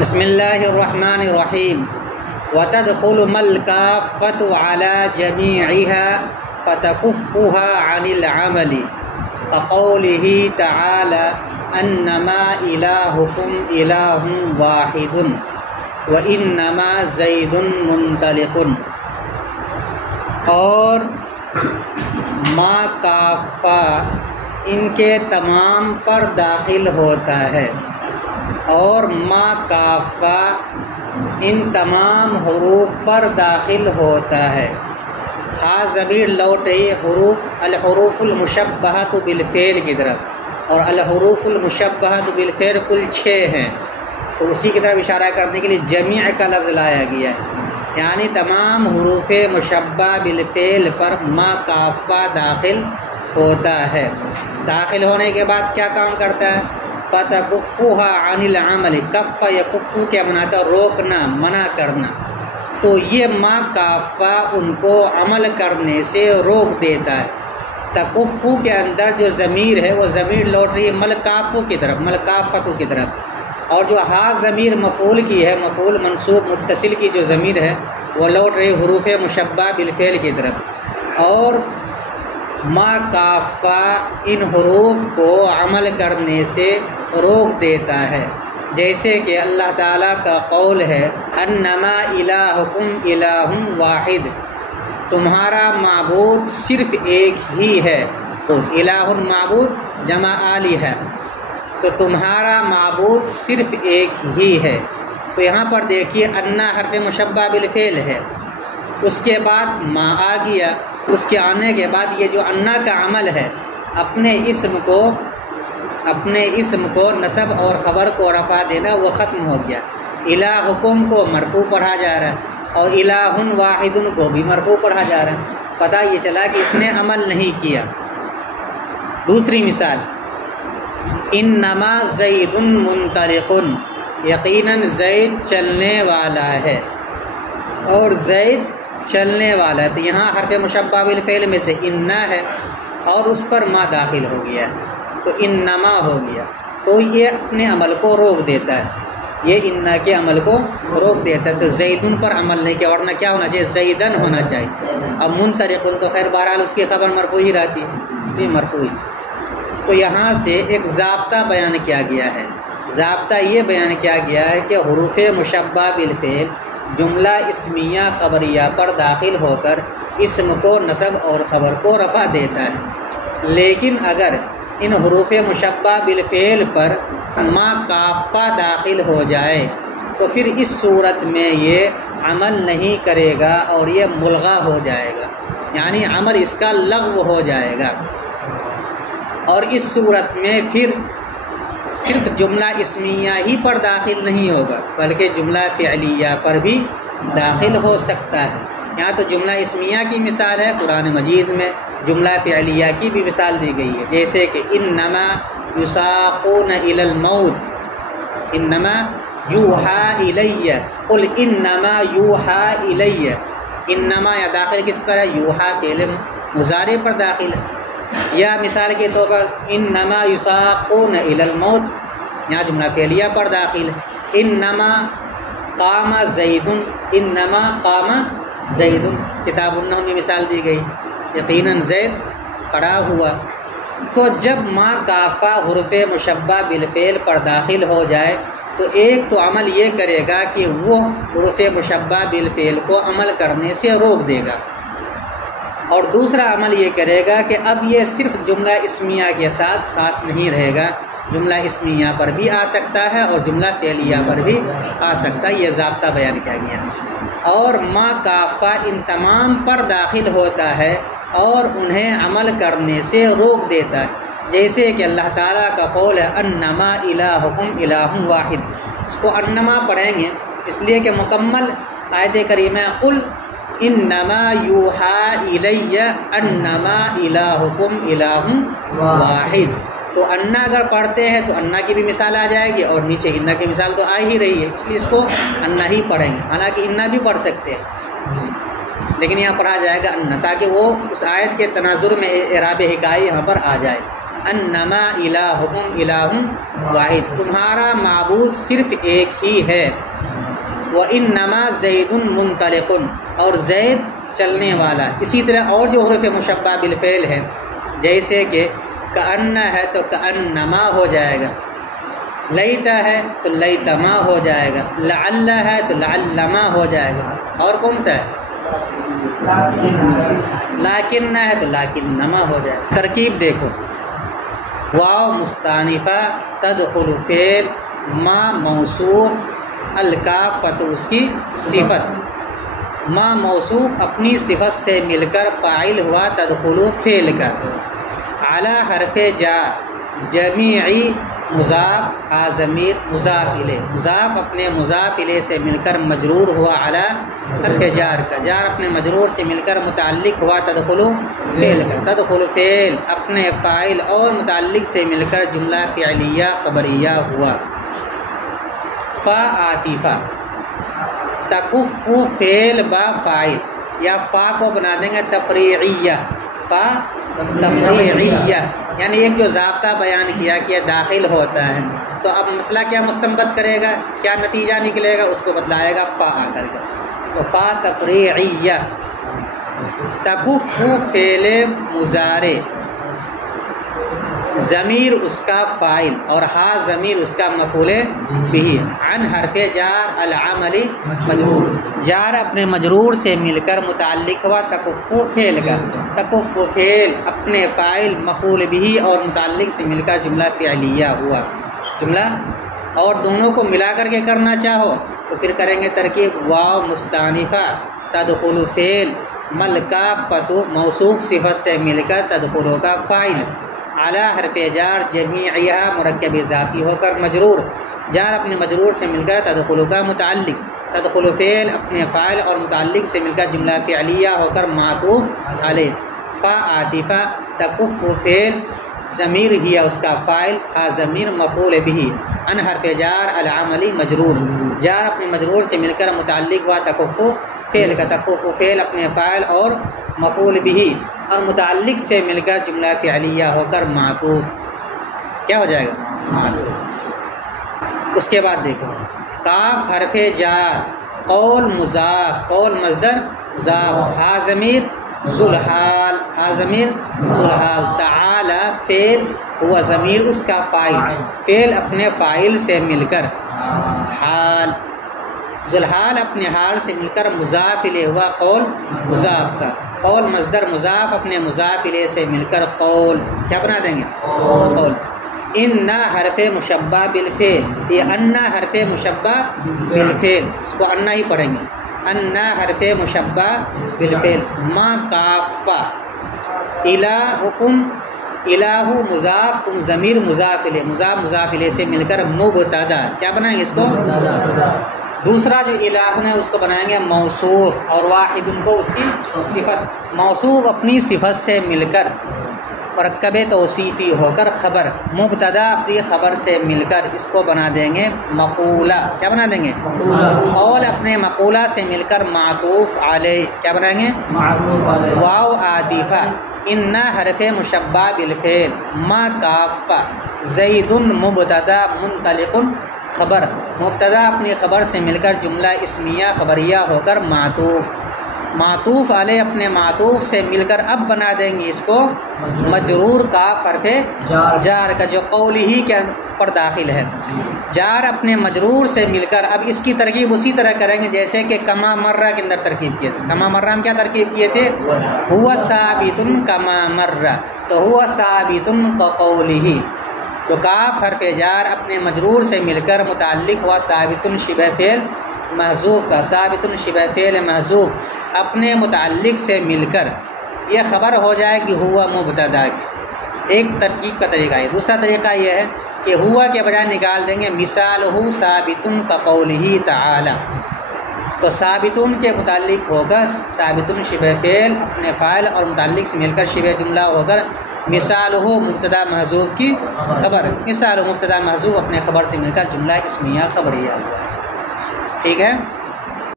بسم اللہ الرحمن الرحیم وتدخل ما الكافة على جميعها فتكفها عن العمل كقوله تعالى انما الهكم اله واحد وانما زید منطلق، اور ما کافہ ان کے تمام پر داخل ہوتا ہے، اور ما کافہ ان تمام حروف پر داخل ہوتا ہے۔ ہا ضمیر لوٹے الحروف المشبہۃ بالفعل کی طرف، اور الحروف المشبہۃ بالفعل کل 6 ہیں، تو اسی کی طرف اشارہ کرنے کے لیے جمیع کا لفظ لایا گیا ہے، یعنی تمام حروف مشبہ بالفعل پر ما کافہ داخل ہوتا ہے۔ داخل ہونے کے بعد کیا کام کرتا ہے؟ فتکفها عن العمل، کف یکف کیا بناتا ہے؟ روکنا، منع کرنا، تو یہ ما کافہ ان کو عمل کرنے سے روک دیتا ہے۔ تکفو کے اندر جو ضمیر ہے وہ ضمیر لوٹ رہی ہے ملکافو کی طرف، ملکافتو کی طرف، اور جو ہا ضمیر مفعول کی ہے، مفعول منصوب متصل کی جو ضمیر ہے وہ لوٹ رہی حروف مشبہ بالفعل کی طرف، اور ما کافہ ان حروف کو عمل کرنے سے روک دیتا ہے، جیسے کہ اللہ تعالیٰ کا قول ہے انما الہکم الہ واحد، تمہارا معبود صرف ایک ہی ہے، تو الہ معبود جمع الہ، تو تمہارا معبود صرف ایک ہی ہے۔ تو یہاں پر دیکھیے انا حرف مشبہ بالفعل ہے، اس کے بعد ما آ گیا، اس کے آنے کے بعد یہ جو انا کا عمل ہے اپنے اسم کو نصب اور خبر کو رفع دینا وہ ختم ہو گیا۔ الہکم کو مرفوع پڑھا جا رہا ہے اور الہ واحد کو بھی مرفوع پڑھا جا رہا ہے، پتہ یہ چلا کہ اس نے عمل نہیں کیا۔ دوسری مثال انما زید منطلق، یقیناً زید چلنے والا ہے، اور زید چلنے والا ہے، تو یہاں حرف مشبہ بالفعل میں سے انا ہے اور اس پر ما داخل ہو گیا ہے، تو انما ہو گیا، تو یہ اپنے عمل کو روک دیتا ہے، یہ انا کے عمل کو روک دیتا ہے، تو زیدن پر عمل نہیں کیا، ورنہ کیا ہونا چاہیے؟ زیدن ہونا چاہیے۔ اب منطلقن تو خیر بہرحال اس کی خبر مرفوع ہی رہتی ہے، یہ مرفوع۔ تو یہاں سے ایک ضابطہ بیان کیا گیا ہے، ضابطہ یہ بیان کیا گیا ہے کہ حروف مشبہ بالفعل جملہ اسمیہ خبریہ پر داخل ہو کر اسم کو نصب اور خبر کو رفع دیتا ہے، لیکن اگر ان حروف مشبہ بالفعل پر ما کافہ داخل ہو جائے تو پھر اس صورت میں یہ عمل نہیں کرے گا اور یہ ملغا ہو جائے گا، یعنی عمل اس کا لغو ہو جائے گا، اور اس صورت میں پھر صرف جملہ اسمیہ ہی پر داخل نہیں ہوگا بلکہ جملہ فعلیہ پر بھی داخل ہو سکتا ہے۔ یہاں تو جملہ اسمیہ کی مثال ہے، قرآن مجید میں جملہ فعلیہ کی بھی مثال دی گئی ہے، جیسے کہ انما یساقون الی الموت انما یوحی الی، قل انما یوحی الی، انما یا داخل کس پر ہے؟ یوحی فعل مضارع پر داخل ہے۔ یا مثال کے طور پر انما یساقون الی الموت، یہاں جملہ فعلیہ پر داخل ہے۔ انما قام زید، انما قام زید، کتاب النحو میں مثال دی گئی، یقیناً زید کھڑا ہوا۔ تو جب ما کافہ حروف مشبہ بالفعل پر داخل ہو جائے تو ایک تو عمل یہ کرے گا کہ وہ حروف مشبہ بالفعل کو عمل کرنے سے روک دے گا، اور دوسرا عمل یہ کرے گا کہ اب یہ صرف جملہ اسمیہ کے ساتھ خاص نہیں رہے گا، جملہ اسمیہ پر بھی آ سکتا ہے اور جملہ فعلیہ پر بھی آ سکتا ہے، یہ ضابطہ بیان کیا گیا۔ اور ما کافہ ان تمام پر داخل ہوتا ہے اور انہیں عمل کرنے سے روک دیتا ہے، جیسے کہ اللہ تعالیٰ کا قول ہے انما الہکم الہ واحد، اس کو انما پڑھیں گے اس لیے کہ مکمل آیت کریمہ قل انما یوحی الی انما الہکم الہ واحد، تو انا اگر پڑھتے ہیں تو انا کی بھی مثال آ جائے گی اور نیچے انا کی مثال تو آ ہی رہی ہے، اس لیے اس کو انا ہی پڑھیں گے، حالانکہ انا بھی پڑھ سکتے ہیں لیکن یہاں پڑھا جائے گا انا، تاکہ وہ اس آیت کے تناظر میں اعراب ہکائی یہاں پر آ جائے۔ انما الہکم الہ واحد، تمہارا معبود صرف ایک ہی ہے، وانما زید منطلق، اور زید چلنے والا۔ اسی طرح اور جو حروف مشبہ بالفعل ہے، جیسے کہ کأن ہے تو کأنما ہو جائے گا، لیت ہے تو لیتما ہو جائے گا، لعل ہے تو لعلما ہو جائے گا، اور کون سا ہے لیکن ہے تو لیکنما ہو جائے گا۔ ترکیب دیکھو، واو مستانفہ، تدخل فعل، ما موصوف، الکافۃ اس کی صفت، ما موصوف اپنی صفت سے مل کر فاعل ہوا تدخل فعل کا، علی حرف جار جمیعی مضاف ہا ضمیر مضاف الیہ، مضاف اپنے مضاف الیہ سے مل کر مجرور ہوا علی حرف جار کا، جار اپنے مجرور سے مل کر متعلق ہوا تدخل فعل کا، تدخل فعل اپنے فاعل اور متعلق سے مل کر جملہ فعلیہ خبریہ ہوا۔ فا عاطفہ، تکف فعل با فاعل، یا فا کو بنا دیں گے تفریعیہ، فا تفریعیہ، یعنی ایک جو ضابطہ بیان کیا کہ داخل ہوتا ہے، تو اب مسئلہ کیا مستنبت کرے گا، کیا نتیجہ نکلے گا، اس کو بتلائے گا فا آ کر کے، تو فا تفریعیہ۔ تکف فعل مضارع، ضمیر اس کا فاعل اور ہا ضمیر اس کا مفعول بہ، عن حرف جار العمل مجرور، جار اپنے مجرور سے مل کر متعلق ہوا تکف فعل کا، تکف فعل اپنے فاعل مفعول بہ اور متعلق سے مل کر جملہ فعلیہ ہوا، جملہ، اور دونوں کو ملا کر کے کرنا چاہو تو پھر کریں گے ترکیب، واو مستانفہ، تدخل فعل، ملکافۃ موصوف صفت سے مل کر تدخلوں کا فاعل، علی حرف جار جمیعہ مرکب اضافی ہو کر مجرور، جار اپنے مجرور سے مل کر تدخل کا متعلق، تدخل فعل اپنے فاعل اور متعلق سے مل کر جملہ فعلیہ ہو کر معطوف علیہ۔ فا عاطفہ، تکف فعل، ضمیر ہی اس کا فاعل، ہا ضمیر مفعول بہ، عن حرف جار العملی مجرور، جار اپنے مجرور سے مل کر متعلق ہوا تکف فعل کا، تکف فعل اپنے فاعل اور مفعول بہ اور متعلق سے مل کر جملہ فعلیہ ہو کر معطوف، کیا ہو جائے گا معطوف۔ اس کے بعد دیکھو، کاف حرف جار، قول مضاف، قول مصدر مضاف، ہا ضمیر ذوالحال، ہا ضمیر ذوالحال، تعالی فعل ہوا ضمیر اس کا فاعل، فعل اپنے فاعل سے مل کر، حال ذوالحال اپنے حال سے مل کر مضاف الیہ ہوا قول مضاف کا، قول مصدر مضاف اپنے مضاف الیہ سے مل کر قول، کیا بنا دیں گے قول۔ ان حرف مشبہ بالفعل، یہ ان حرف مشبہ بالفعل، اس کو ان ہی پڑھیں گے، ان حرف مشبہ بالفعل، ما کافہ، الہکم، الہ مضاف، کم ضمیر مضاف الیہ، مضاف مضاف الیہ سے مل کر مبتدا، کیا بنائیں گے اس کو، دوسرا جو الہ ہے اس کو بنائیں گے موصوف، اور واحد ان کو اس کی صفت، موصوف اپنی صفت سے مل کر مرکب توصیفی ہو کر خبر، مبتدا اپنی خبر سے مل کر اس کو بنا دیں گے مقولہ، کیا بنا دیں گے قول اپنے مقولہ سے مل کر معطوف علیہ، کیا بنائیں گے واو عاطفہ، ان حرف مشبہ بالفعل، ما کافہ، زید مبتدا منطلق خبر، مبتدا اپنی خبر سے مل کر جملہ اسمیہ خبریہ ہو کر معطوف، معطوف علیہ اپنے معطوف سے مل کر اب بنا دیں گے اس کو مجرور کا حرف جار کا، جو قول ہی کے پر داخل ہے، جار اپنے مجرور سے مل کر، اب اس کی ترکیب اسی طرح کریں گے جیسے کہ کما مرہ کے اندر ترکیب کیے تھے، کما مرہ ہم کیا ترکیب کیے تھے، ہوا ثابت کما مرہ، تو ہوا ثابت کقولہ، تو کاف حرف جار اپنے مجرور سے مل کر متعلق ہوا ثابت شبہ فعل محذوف کا، ثابت شبہ فعل محذوف اپنے متعلق سے مل کر یہ خبر ہو جائے کہ ہوا مبتدا کی، ایک ترکیب کا طریقہ ہے۔ دوسرا طریقہ یہ ہے کہ ہوا کے بجائے نکال دیں گے مثال ہو ثابت کقولہ تعالی، تو ثابتون کے متعلق ہو کر ثابتون شبہ فعل اپنے فاعل اور متعلق سے مل کر شبہ جملہ ہو کر مثال ہو مبتدا محذوف کی خبر، مثال ہو مبتدا محذوف اپنے خبر سے مل کر جملہ اسمیہ خبریہ، ٹھیک ہے۔